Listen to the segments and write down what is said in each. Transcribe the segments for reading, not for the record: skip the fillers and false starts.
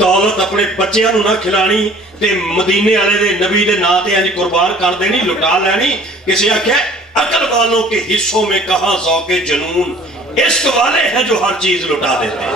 دولت اپنے بچیاں نو نہ کھلانی تے مدینے والے دے نبی دے نا تے انج قربان کر دینی لٹا لینی. کسی آکھیا عقل والوں کے حصوں میں کہاں ذوق جنون، عشق والے ہیں جو ہر چیز لٹا دیتے ہیں.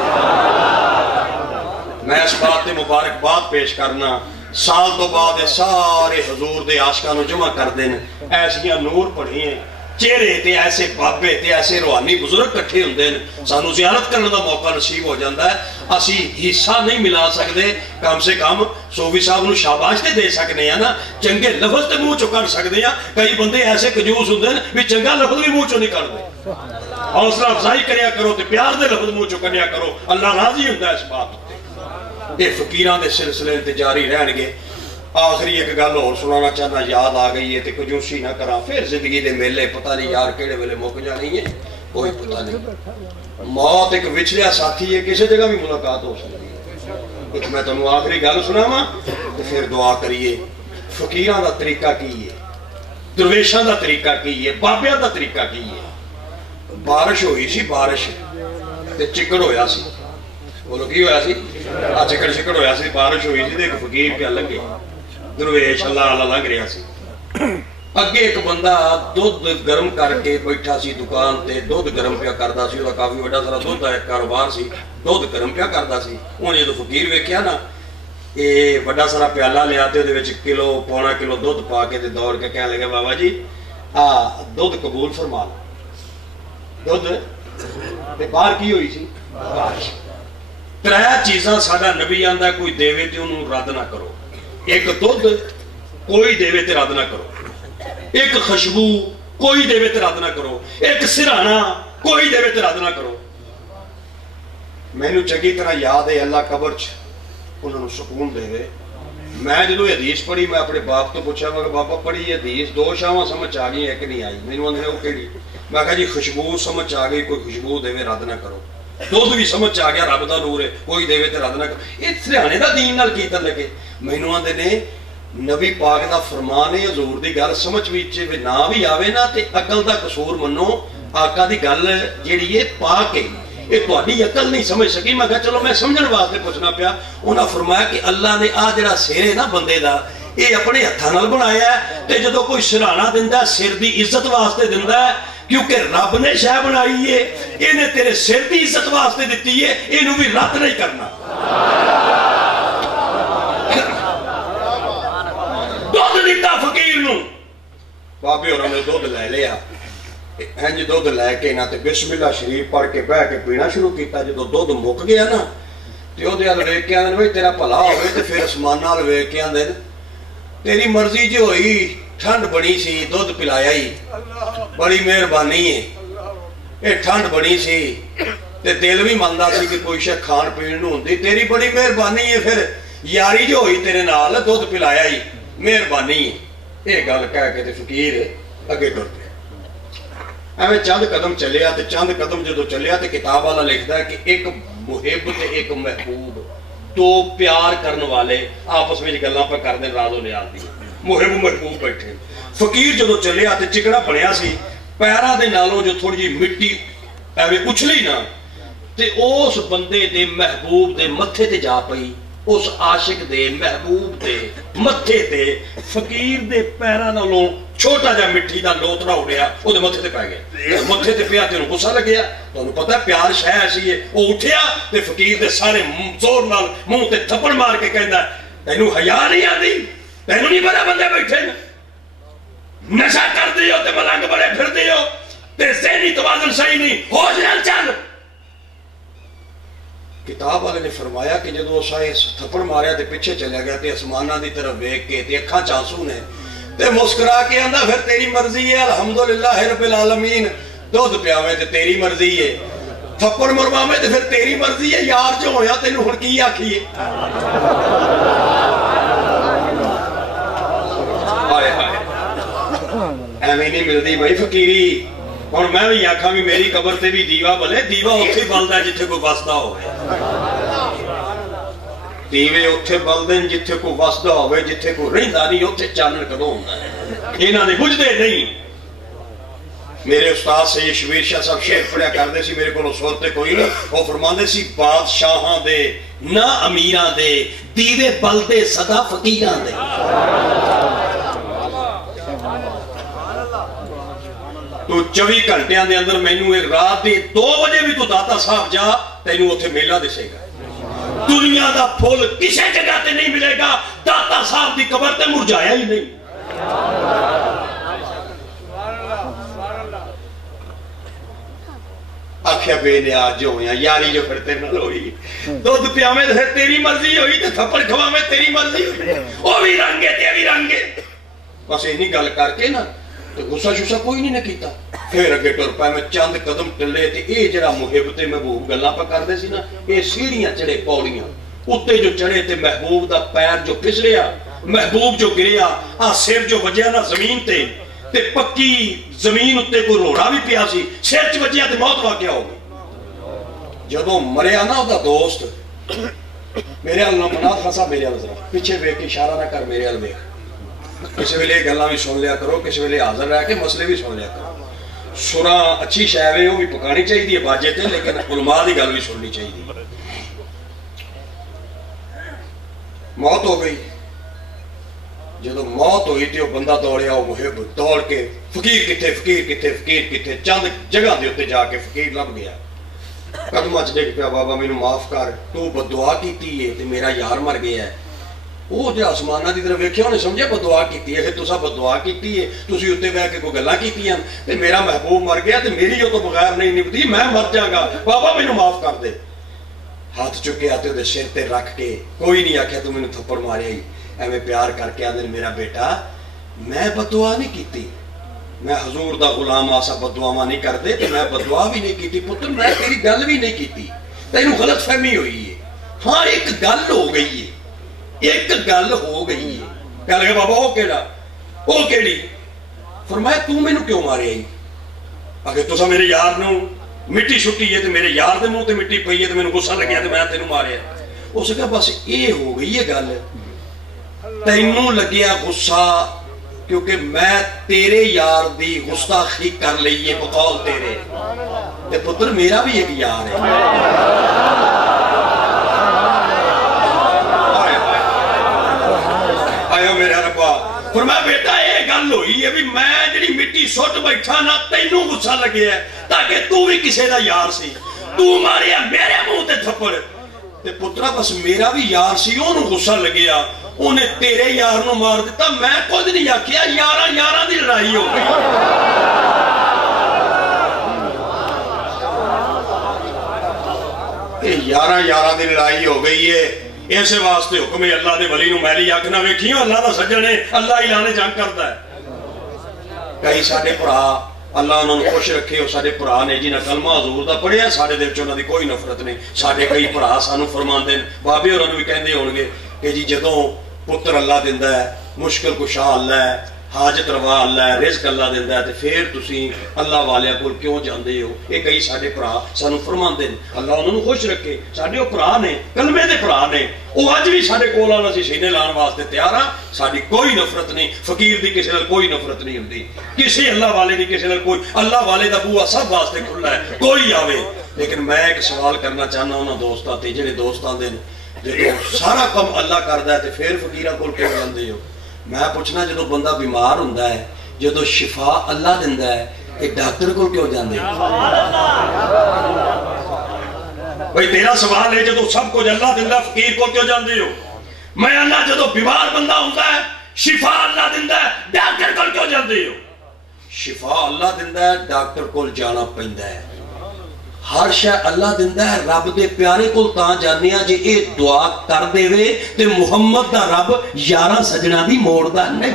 میں اس بات تے مبارکباد پیش کرنا سال تو بعد سارے حضور دے عاشقاں نو جمع کر دین. ایسیاں نور پڑھی ہیں چہرے تے ایسے بابے تے ایسے روحانی بزرگ کٹھے ہوندے ہیں، سانو زیارت کرنے دا موقع نصیب ہو جاتا ہے. اسی حصہ نہیں ملا سکتے، کم سے کم صوفی صاحب نو شاباش تے دے سکنے ہیں نا، چنگے لفظ تے منہ چو کر سکتے ہیں. کئی بندے ایسے کنجوس ہوندے ہیں بھی چنگا لفظ بھی منہ چو نہیں کرتے. حوصلہ افزائی کریا کرو تے پیار دے لفظ منہ چو کریا کرو، اللہ راضی ہوندا ہے اس بات تے. یہ فقیراں دے سلسلے تے جاری رہن گے. آخری ایک گل اور سنانا چاہنا، یاد آ گئی ہے تے کنجوسی نہ کراں. پھر زندگی دے میلے پتہ نہیں یار کیڑے ویلے مک جانی ہے، کوئی پتہ نہیں. موت ایک وچھڑیا ساتھی ہے، کسی جگہ بھی ملاقات ہو سکتی ہے. کچھ میں تمہیں آخری گل سناواں تے پھر دعا کریے. فقیراں دا طریقہ کی ہے، درویشاں دا طریقہ کی ہے، بابیاں دا طریقہ کی ہے. بارش ہوئی سی، بارش تے چکڑ ہویا سی. بولو کی ہویا سی؟ چکڑ ہویا سی، بارش ہوئی سی تے ایک فقیر پہ لگے درویش اللہ لنگ رہا سی. اگے ایک بندہ دودھ گرم کر کے بیٹھا سی دکان تے، دودھ گرم پیا کردا سی. وہ کافی بڑا سارا دودھ دا ایک کاروبار سی، دودھ گرم پیا کردا سی. انہیں جدوں فقیر ویکھیا نا، یہ بڑا سارا پیالہ لیا تے اودے وچ کلو پونا کلو دودھ پا کے تے دوڑ کے کہنے لگے بابا جی دودھ قبول فرما لو. دودھ تے باہر کی ہوئی سی؟ بارش. ترے چیزاں ساڈا نبی آندا کوئی دیوے تے انہوں رد نہ کرو. ایک دودھ کوئی دیوے تے رد نہ کرو، ایک خوشبو کوئی دیوے تے رد نہ کرو، ایک سرہانا کوئی دیوے تے رد نہ کرو. مینوں چنگی طرح یاد ہے اللہ قبر چ انہوں سکون دے. میں جدو حدیث پڑھی میں اپنے باپ تو پوچھا میں کہ بابا پڑھی حدیث دو شاواں سمجھ آ گئی ایک نہیں آئی. مینوں آندے وہ کیڑی؟ میں کہا جی خوشبو سمجھ آ گئی، کوئی خوشبو دیوے رد نہ کرو. دودھ بھی سمجھ آ گیا رب دا نور ہے، کوئی دیوے تے رد نہ کرو. یہ سرہانے دا دین نال کی تعلق ہے؟ مینوں آندے نے نبی پاک دا فرمان ہے، حضور دی گل سمجھ وچ نہ بھی آوے نا تے عقل دا قصور منو. آقا دی گل جیڑی ہے پاک ہے، یہ تہاڈی عقل نہیں سمجھ سکی. میں کہا چلو میں سمجھن واسطے پوچھنا پیا. انہاں فرمایا کہ اللہ نے آ جڑا سر ہے نا بندے دا، یہ اپنے ہتھاں نال بنایا ہے تے جدوں کوئی سرہانا دیندا سر دی عزت واسطے دیندا ہے، کیونکہ رب نے شے بنائی ہے، انہیں تیرے سر دی عزت واسطے دیتی ہے، انہوں بھی رد نہیں کرنا. دودھ دیتا فقیر نو، بابے اور نے دودھ لے لیا. ہنج دودھ لے کے نا تے بسم اللہ شریف پڑھ کے بہ کے پینا شروع کیتا. جدو دودھ مک گیا نا تے او دے ال ویکھ کے آندے بھئی تیرا بھلا ہوئے. تے پھر اسمان نال ویکھ کے آندے تیری مرضی جو ہوئی، ٹھنڈ بڑی سی دودھ پلایا ہی، بڑی مہربانی ہے. یہ ٹھنڈ بڑی سی تے دل بھی مندا سی کہ کوئی شے کھان پین نو ہوندی، تیری بڑی مہربانی ہے. پھر یاری جو ہوئی تیرے نال دودھ پلایا ہی، مہربانی ہے. یہ گل کہہ کے تے فقیر اگے ٹر پیا. ایویں چند قدم چلیا تے چند قدم جدو چلیا تے کتاب والا لکھدا ہے کہ ایک محب تے ایک محبوب، دو پیار کرن والے آپس میں گلاں پہ کر دین راز و نیاز دی. محب محبوب بیٹھے. فقیر جدو چلیا تے چکڑا بنیا سی، پیراں دے نالوں جو تھوڑی جی مٹی ایویں اچھلی نا تے اس بندے دے محبوب دے متھے تے جا پئی. اس عاشق دے محبوب دے متھے تے فقیر دے پیراں نالوں چھوٹا جا مٹی دا لوتڑا اڑیا او دے متھے تے پے گیا. متھے تے پیا تے انہوں غصہ لگیا. تانوں پتہ ہے پیار شے ایسی ہے. وہ اٹھیا تے فقیر دے سارے زور نال منہ تے تھپڑ مار کے کہندا تینوں حیا نہیں آندی؟ تینوں نہیں پتا بندے بیٹھے نشہ کر دیو تے ملنگ بڑے پھر دیو تے ذہنی توازن صحیح نہیں، ہوش نال چل. کتاب والے نے فرمایا کہ جدو اسا تھپڑ ماریا تے پیچھے چلیا گیا تے آسماناں دی طرف ویکھ کے تے اکھاں چانسو نے تے مسکرا کے آندا پھر تیری مرضی ہے الحمدللہ رب العالمین. دودھ پیاوے تے تیری مرضی ہے، تھپڑ مرواوے تے پھر تیری مرضی ہے. یار جو ہویا تینوں ہن کی آکھیے؟ ایویں نہیں ملدی بھائی فقیری. اور میں بھی آکھاں بھی میری قبر تے بھی دیوا بلے، دیوا اوتھے بلدا جتھے کوئی وسدا ہوئے. دیوے اوتھے بلدے جتھے کوئی وسدا ہوئے، جتھے کوئی رہندا نہیں اوتھے چانن کدوں ہوندا ہے. انہاں نے بجھدے نہیں. میرے استاد سید شبیر شاہ صاحب شعر پڑھیا کردے سی، میرے کولوں سر تے کوئی نہیں. وہ فرماندے سی بادشاہاں دے نہ امیراں دے دیوے بلدے صدا فقیراں دے تو 24 گھنٹیاں دے اندر مینوں ایک رات دی 2 بجے بھی تو داتا صاحب جا تینوں اتھے میلہ دسے گا دنیا دا پھول کسے جگہ تے نہیں ملے گا داتا صاحب دی قبر تے مرجایا ہی نہیں آکھیا بے نیاز جو ہویا یاری جو پھر تیرے نال ہوئی دودھ پیامے تے تیری مرضی ہوئی تے تھپڑ کھوامے تیری مرضی ہوئی وہ بھی رنگے تے بھی رنگے بس اینی گل کر کے نا تو غصہ شصہ کوئی نہیں کیتا پھر اگے ٹر پائے میں چند قدم ٹلے تے اے جڑا محب تے محبوب گلاں پہ کردے سی نا اے سیڑھیاں چڑھے پوڑیاں اتے جو چڑھے تے محبوب دا پیر جو پھسلیا محبوب جو گریا سر جو وجیا نا زمین تے پکی زمین اتے کوئی روڑا بھی پیا سی سر چ وجیا تے موت واقعہ ہو گئی جدوں مریا نا دا دوست میرے اللہ منات خاصا میرے اللہ پیچھے ویکھ کے اشارہ نہ کر میرے اللہ ویکھ کسی ویلے گلاں بھی سن لیا کرو کسی ویلے حاضر رہ کے مسئلے بھی سن لیا کرو سراں اچھی شے ہے وہ بھی پکانی چاہیے باجے تے لیکن علماء دی گل بھی سننی چاہیے موت ہو گئی جدو موت ہوئی تھی وہ بندہ دوڑیا وہ محب دوڑ کے فقیر کتھے فقیر کتھے فقیر کتھے چند جگہ دے اتنے جا کے فقیر لب گیا قدمہ چ ڈگ پیا بابا مینوں معاف کر تو بددعا کیتی ہے تے میرا یار مر گیا ہے وہ جو آسمانہ دی طرف ویکھیا انہیں سمجھے بددعا کیتی ہے کہ تساں بددعا کیتی ہے تسی اتنے بیٹھ کے کوئی گلاں کیتیاں تے میرا محبوب مر گیا تے میری جو تو بغیر نہیں نبھدی میں مر جاں گا بابا مینوں معاف کر دے ہاتھ چکے آتے دے سر تے رکھ کے کوئی نہیں آکھیا تو مینوں تھپڑ ماریا ہی ایویں پیار کر کے آدھے میرا بیٹا میں بددعا نہیں کیتی میں حضور دا غلام آسا بددعا نہیں کرتے کہ میں بددعا بھی نہیں کیتی پتر میں تیری گل بھی نہیں کیتی تینوں غلط فہمی ہوئی ہے ہاں ایک گل ہو گئی ہے ایک گل ہو گئی ہے کہہ لگا بابا وہ کیڑا وہ کیڑی فرمایا تو مینوں کیوں ماریا ہی اگر تساں میرے یار نوں مٹی چھٹی ہے تو میرے یار دے منہ تے مٹی پئی ہے تو مینوں غصہ لگیا تو میں تینوں ماریا اس کہا بس یہ ہو گئی ہے گل تینوں لگیا غصہ کیونکہ میں تیرے یار دی گستاخی کر لئیے بقول تیرے تے پتر میرا بھی ایک یار ہے آیا میرے ربا فرمایا بیٹا یہ گل ہوئی ہے بھی میں جڑی مٹی سٹ بیٹھا نا تینوں غصہ لگیا ہے تاکہ تو بھی کسے دا یار سی تو ماریا میرے منہ تے تھپڑ تے پترا بس میرا بھی یار سی انہوں غصہ لگیا انہیں تیرے یار نو مار دیتا میں خود نہیں آکھیا یاراں دی لڑائی ہو گئی یاراں دی لڑائی ہو گئی ہے ایسے واسطے حکم اللہ دے ولی نو میلی آکھنا ویکھیو اللہ دا سجن ہے اللہ ہی لانے جنگ کرتا ہے کئی ساڈے بھرا اللہ انہوں نے خوش رکھے اور ساڈے بھرا نے جنہاں کلمہ حضور دا پڑھیا ساڈے دل چ انہاں دی کوئی نفرت نہیں ساڈے کئی بھرا سانو فرماندے بابے ہوراں نو بھی کہندے ہون گے کہ جی جدوں پتر اللہ دیندا ہے مشکل کشا اللہ ہے حاجت روا اللہ ہے رزق اللہ دیندا ہے تے پھر تسی اللہ والیاں کول کیوں جاندے ہو یہ کئی ساڈے بھرا سانو فرماندے اللہ انہاں نو خوش رکھے ساڈے او بھرا نے کلمے دے بھرا نے او اج بھی ساڈے کول آنا سی سینے لان واسطے تیار ہاں ساڈی کوئی نفرت نہیں فقیر دی کسے نال کوئی نفرت نہیں ہوندی کسے اللہ والے دی کسے نال کوئی اللہ والے دا بوہا سب واسطے کھلا ہے کوئی آوے لیکن میں ایک سوال کرنا چاہنا انہاں دوستاں تے جڑے دوست آندے نے جدو سارا کم اللہ کردا ہے تے پھر فقیراں کول کیوں جاندے ہو میں پوچھنا جدو بندہ بیمار ہوندا ہے جدو شفا اللہ دیندا ہے تے ڈاکٹر کول کیوں جاندے ہو بھئی تیرا سوال ہے جدو سب کچھ اللہ دیندا فقیر کول کیوں جاندے ہو میں اللہ جدو بیمار بندہ ہوندا ہے شفا اللہ دیندا ہے ڈاکٹر کول کیوں جاندے ہو شفا اللہ دیندا ہے ڈاکٹر کول جانا پیندا ہے ہر شے اللہ دیندا ہے رب دے پیارے کول تاں جانے جے اے دعا کر دے وے تے محمد دا رب یاراں سجنا دی موڑدا نہیں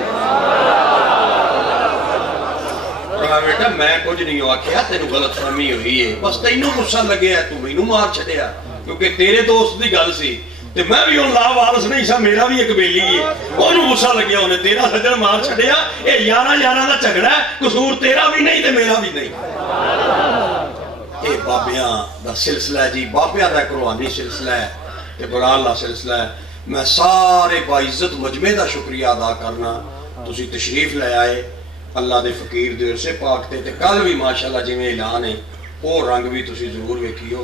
بیٹا میں کچھ نہیں آکھیا تینوں غلط فہمی ہوئی ہے بس تینوں غصہ لگیا تو مینوں مار چھڈیا کیونکہ تیرے دوست دی گل سی تے میں بھی ہن لا وارث نہیں سا میرا بھی ایک بیلی ہے اونوں غصہ لگیا انہیں تیرا سجن مار چھڈیا اے یاراں دا جھگڑا ہے قصور تیرا بھی نہیں تے میرا بھی نہیں یہ بابیاں دا سلسلہ ہے جی بابیاں دا ایک روحانی سلسلہ ہے کہ بڑا اللہ سلسلہ ہے میں سارے باعزت مجمع دا شکریہ ادا کرنا تسی تشریف لے آئے اللہ دے فقیر دے عرصے پاک تے کل بھی ماشاءاللہ جی میں اعلان ہے وہ رنگ بھی تسی ضرور ویکھیو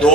2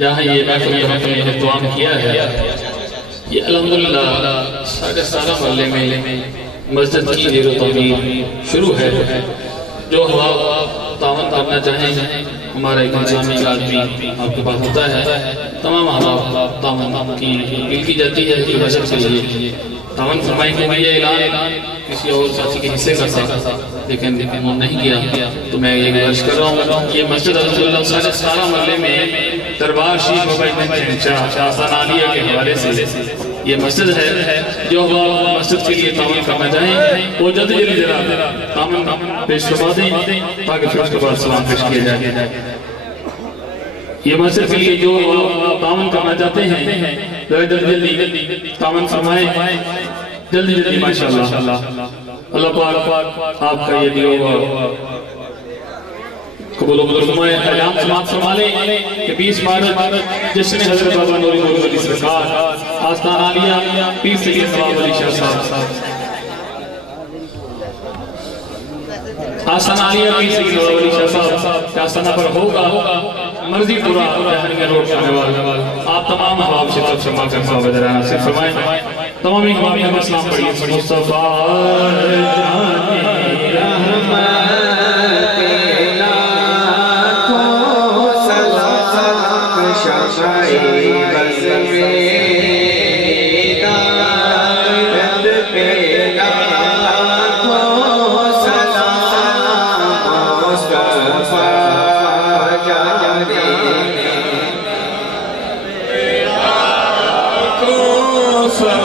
جہاں یہ محفل کا ہم نے اہتمام کیا ہے، یہ الحمدللہ 17.5 محلے میں مسجد کی زیر و تعمیر شروع ہے۔ جو آپ تعاون کرنا چاہیں، ہمارا ایک انسانی آدمی آپ کے پاس ہوتا ہے، تمام آپ تعاون کی اپیل کی جاتی ہے کہ مسجد کے لیے تعاون فرمائیں گے۔ میں یہ اعلان کسی اور ساتھی کے حصے کا تھا لیکن وہ نہیں کیا، تو میں یہ گزارش کر رہا ہوں۔ یہ مسجد الحمدللہ 17 محلے میں دربار شیخ بابا احمد شاہ آستان عالیہ کے حوالے سے یہ مسجد ہے۔ جو مسجد کے لیے تعاون کرنا چاہیں وہ جلدی ذرا تعاون پیش کروا دیں تاکہ پھر اس کے بعد سلام پیش کیا جائے۔ یہ مسجد کے لیے جو تعاون کرنا چاہتے ہیں ذرا جلدی تعاون فرمائیں، جلدی ماشاءاللہ۔ اللہ پاک آپ کا یہ دیا قبول و فرمائے۔ اعلان سماعت فرما لیں کہ 20 مارچ جشن حضرت بابا نوری مولوی علی سرکار آستان عالیہ پیر سید نواب علی شاہ صاحب، آستان عالیہ پیر سید نواب علی شاہ صاحب کے آستانہ پر ہوگا مرضی پورا جہنگہ روڈ کرنے والا۔ آپ تمام حواب سے طرف شما کر صاحب درہاں سے فرمائیں، تمامی حوابی ہم اسلام پڑھئے۔ مصطفیٰ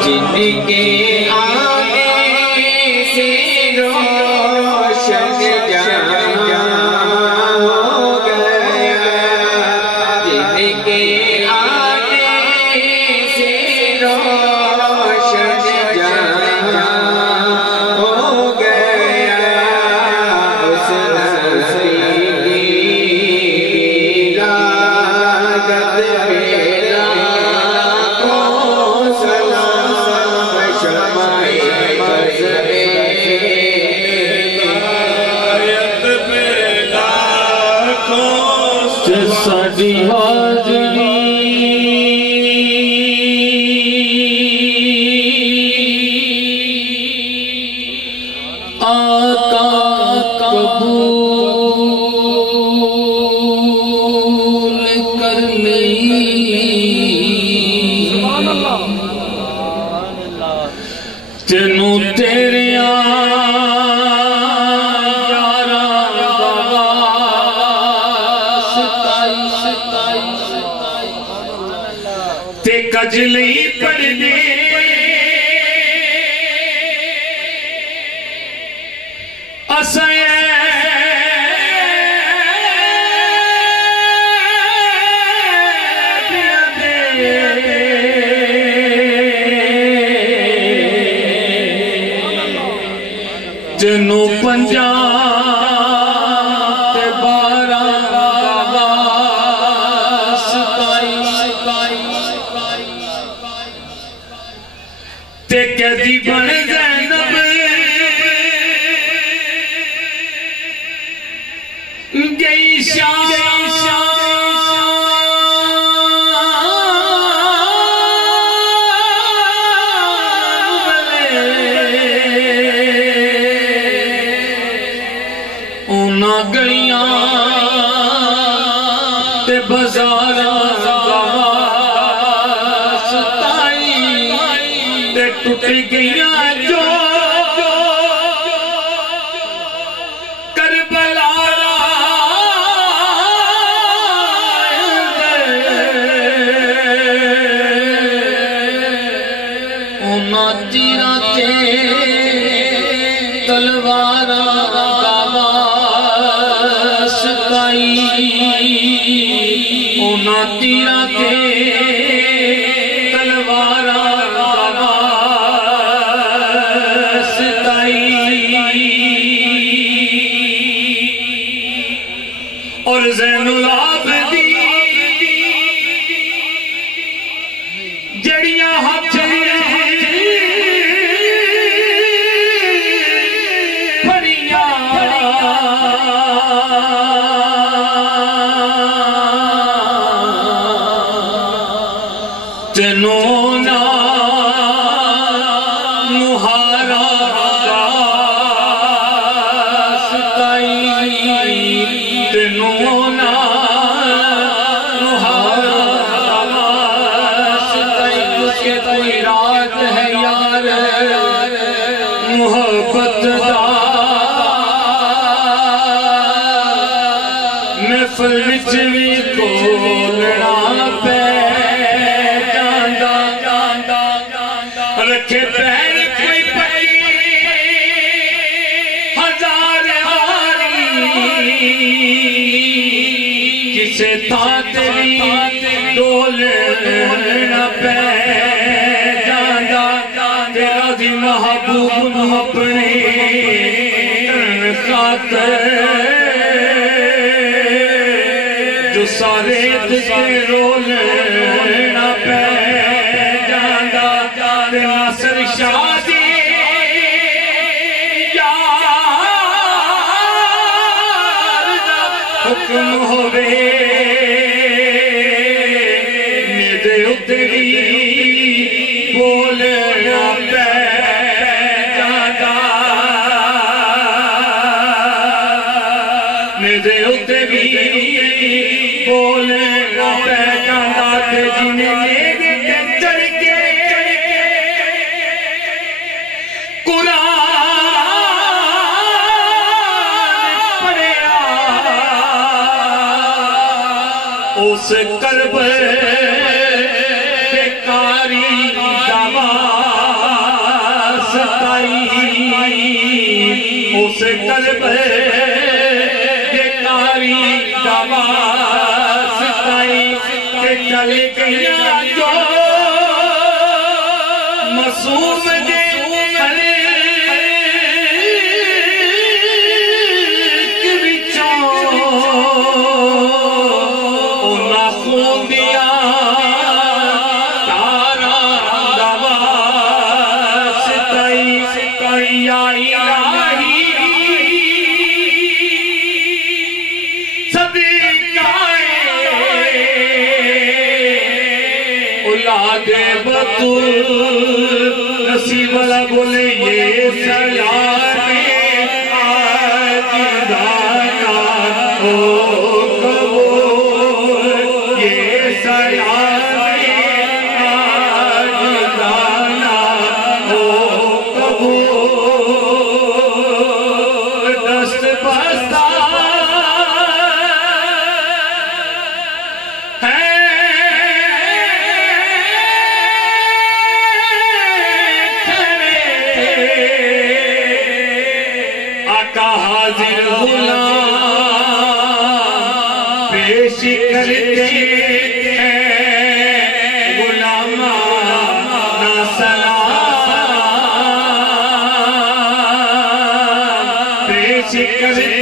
جن کے آنے سے روشن جہاں ہو گیا، جن کے آنے سے روشن جہاں ہو گیا، اس نبی کی ولادت پہ ساڈی حاضری آقا قبول کر لئی، تینوں تیرے کجلی پڑھنے اسائیں جنوں پنجاب کہتی بن زینب گئی شام اونا گئیاں تے بازاراں ٹوٹ گیا جو کربلا اونا تیرا تے تلوارا ستائی، اونا تیرا تے اور زین العابدین جڑیاں ہاتھ پھڑیاں محبت دا محفل وچ وی کولنا پے جاندا رکھے پیر کوئی پئی ہزار کسے تھاں تے ڈولنا پے جاندا تیرا دی محبوب اپنے خاطر جو سارے تجھے رولنا پہ جاندہ ناصر شادی یار دا حکم ہوئے ند اتری بولنا پہ جاندہ ند اتری بولنا پہ جاندہ جنہیں لے چڑھ کے قرآن پڑھیا اس قلب بیکاری دعویٰ ستائی اس قلب بیکاری دعویٰ چل گیا جو معصوم دے خلق وچوں اونا خون دیا تارا دعویٰ ستائی یا الہی اولاد بطول نصیب والا بولے یہ سلام آجدانا ہو قبول یہ سلام آجدانا ہو قبول دست بستا حاضر غلام پیش کرتے ہیں غلامانا سلام پیش کرتے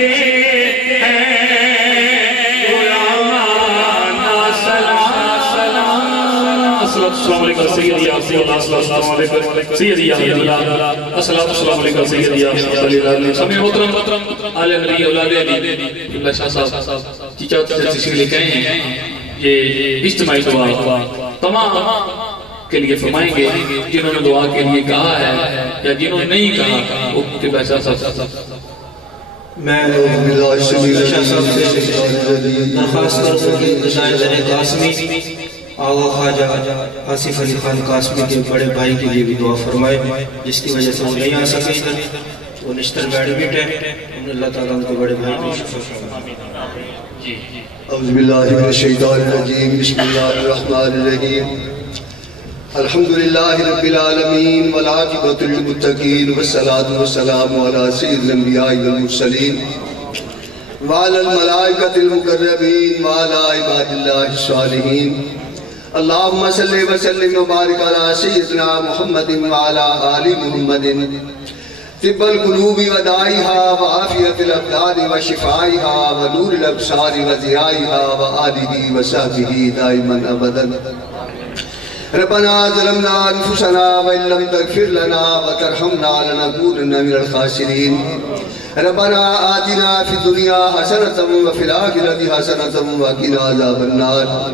ہیں غلامانا سلام السلام علیکم سیدی آپ سے السلام علیکم سیدی آپ السلام علیکم سیدی آپ سمی محترم آل نبی اولاد علی اللہ شاہ صاحب چیچا تشریف لے گئے ہیں یہ اجتماعی دعا تمام کے لیے فرمائیں گے جنہوں نے دعا کے لیے کہا ہے یا جنہوں نے نہیں کہا وہ کے شاہ صاحب میں شاہ صاحب سے درخواست کروں کہ نشائر قاسمی آغا خواجہ آصف علی خان قاسمی کے بڑے بھائی کے لیے بھی دعا فرمائے جس کی وجہ سے وہ نہیں آ سکے وہ نشتر بیڈ ہے اللہ تعالیٰ ان کے بڑے بھائی کو شفا فرمائے اعوذ باللہ من الشیطان الرجیم بسم اللہ الرحمن الرحیم الحمدللہ رب العالمین والعاقبۃ للمتقین والصلاة والسلام علی سید الانبیاء والمرسلین وعلى الملائکۃ المقربین وعلى عباد اللہ الصالحین اللہم صلی وسلم وبارک علی سیدنا محمد وعلى آل محمد طب القلوب ودائها وعافیت الابدان وشفائها ونور الابصار وضیائها وآلہ وصحبہ دائما ابدا ربنا ظلمنا انفسنا وان لم تغفر لنا وترحمنا لنكونن من الخاسرين ربنا آتنا في الدنيا حسنة وفي الآخرة حسنة وقنا عذاب النار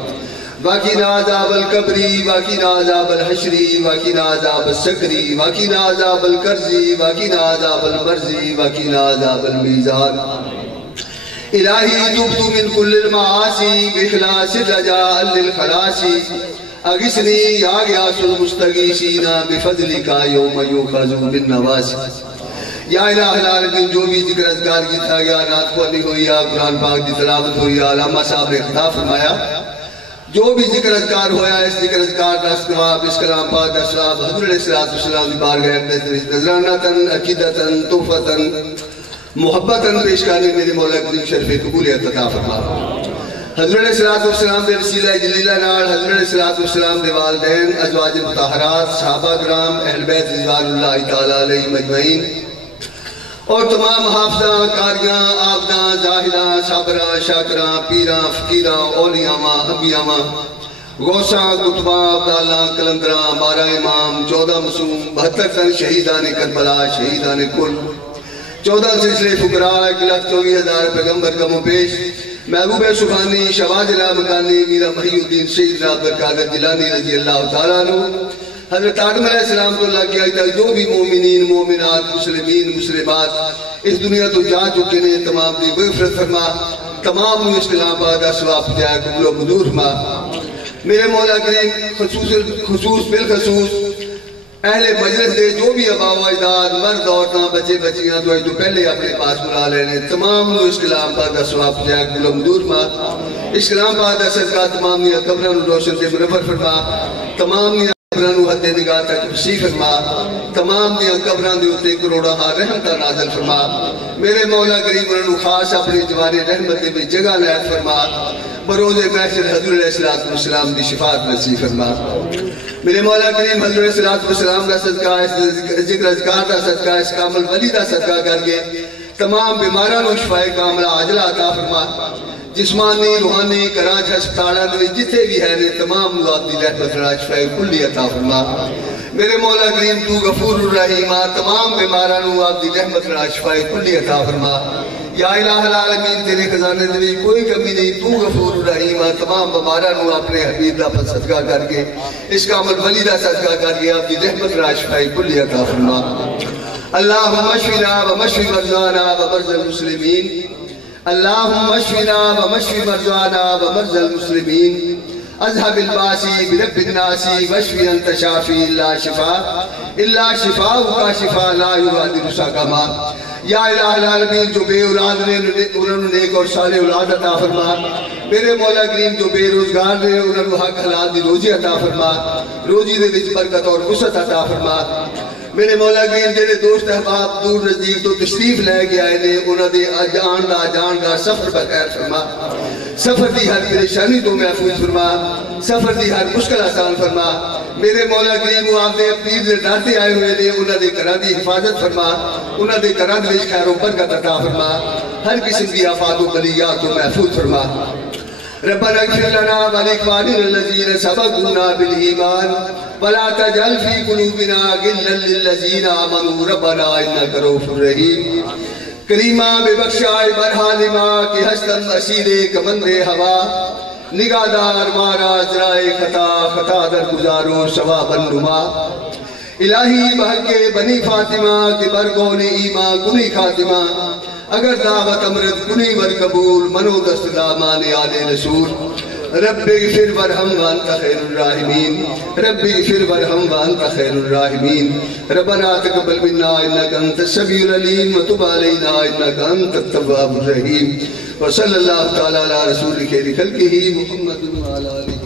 وقنا عذاب القبر وقنا عذاب الحشر وقنا عذاب السكر وقنا عذاب الكرز وقنا عذاب المرز وقنا عذاب الميزان إلهي تبت من كل المعاصي بإخلاص الرجاء للخلاص أغثني يا غياث المستغيثين بفضلك يوم يؤخذ بالنواسي یا الہ العالمین جو بھی ذکر اذکار کی تھا یا نعت خوانی ہوئی یا قرآن پاک کی تلاوت ہوئی یا علامہ صاحب نے خطاب فرمایا جو بھی ذکر اذکار ہویا اس ذکر اذکار کا ثواب اس کلام پاک کا ثواب حضور علیہ السلام کی بارگاہ میں نذرانتاً عقیدتاً تحفتاً محبتاً پیش کرنے میرے مولا کریم شرف قبولیت عطا فرما حضور علیہ السلام دے وسیلہ جلیلہ نال حضور علیہ السلام دے والدین ازواج مطہرات صحابہ کرام اہل بیت رضوان اللہ تعالی علیہ مجمعین اور تمام حافظاں کاریاں عابداں زاہداں صابراں شاکراں پیراں فقیراں اولیاء انبیاء غوثاں کتباں عبداللہ کلندراں 12 امام 14 معصوم 72 تن شہیدان کربلا شہیدان کل 14 سلسلے فقراء 1,24,000 پیغمبر کم و پیش محبوب سبحانی شواز اللہ مکانی میرا محی الدین سیدنا عبدالقادر جیلانی رضی اللہ تعالیٰ عنہ حضرت آدم علیہ السلام تو اللہ کیا جو بھی مومنین مومنات مسلمین مسلمات اس دنیا تو جا چکے ہیں تمام دی مغفرت فرما تمام اس کلام پاک کا ثواب جائے قبول و منظور فرما میرے مولا کریم خصوص بالخصوص اہل مجلس دے جو بھی آباء و اجداد مرد عورتاں بچے بچیاں تو پہلے اپنے پاس بلا لینے تمام اس کلام پاک کا ثواب جائے قبول و منظور فرما اس کلام پاک کا صدقہ تمام نیا قبران روشن سے منور فرما تمام نیا قبران حد نگاہ تک وسیع فرما تمام دیا قبران دے ہوتے کروڑا ہاں رحمتہ نازل فرما میرے مولا کریم انہوں خاص اپنے جواری رحمت میں جگہ نیت فرما بروز محشر حضور علیہ السلام دی شفاعت نصیب فرما میرے مولا کریم حضور علیہ السلام کا صدقہ ذکر اذکار کا صدقہ اس کامل ولی کا صدقہ کر کے تمام بیماران و شفائے کاملہ عاجلہ عطا فرما جسمانی روحانی کراچ ہسپتالاں دے جتھے بھی ہے نے تمام آپ دی رحمت راج شفائے کلی عطا فرما میرے مولا کریم تو غفور الرحیم تمام بیمارانوں آپ دی رحمت راج شفائے کلی عطا فرما یا الہ العالمین تیرے خزانے دے کوئی کمی نہیں تو غفور الرحیم تمام بیمارانوں اپنے حبیب دا صدقہ کر کے اس کا عمل ولی دا صدقہ کر کے آپ دی رحمت راج شفائے کلی عطا فرما اللہم اشفنا ومشفی مرضانا ومرضى المسلمین اللهم اشفنا ومشف مرضانا ومرضى المسلمين اذهب الباسي برب الناس واشفي انت شافي الا شفاؤك شفاء لا يغادر سقما یا الہ العالمین جو بے اولاد نے انہوں نے نیک اور صالح اولاد عطا فرما میرے مولا کریم جو بے روزگار نے انہوں نے حق حلال دی روزی عطا فرما روزی دے وچ برکت اور وسعت عطا فرما میرے مولا کریم جڑے دوست احباب دور نزدیک تو تشریف لے کے آئے نے انہاں دے جان دا سفر بخیر فرما سفر دی ہر پریشانی تو محفوظ فرما سفر دی ہر مشکل آسان فرما میرے مولا کریم وہ آپ دے پیر دے ڈرتے آئے ہوئے نے انہاں دے گھراں دی حفاظت فرما انہاں دے گھراں دے وچ خیر و برکت عطا فرما ہر قسم دی آفات و بلیات تو محفوظ فرما ربنا اغفر لنا ولإخواننا الذين سبقونا بالإيمان ولا تجعل في قلوبنا غلا للذين آمنوا ربنا إنك رؤوف رحيم کریمہ بے بخشائے برحانمہ کی حسن اسیرے کمندے ہوا نگاہدار مارا ذرائے خطا در گزارو ثوابا نما الہی بحق بنی فاطمہ کی برگون ایمان کنی خاتمہ اگر دعوت امرت کنی ور قبول منو دست دامان آل رسول رب اغفر ورحم وانت خیر الراحمین رب اغفر ورحم وانت خیر الراحمین ربنا تقبل منا انك انت السميع العليم وتب علينا انك انت التواب الرحيم وصلى الله تعالى على رسول خير خلقه محمد وعلى اله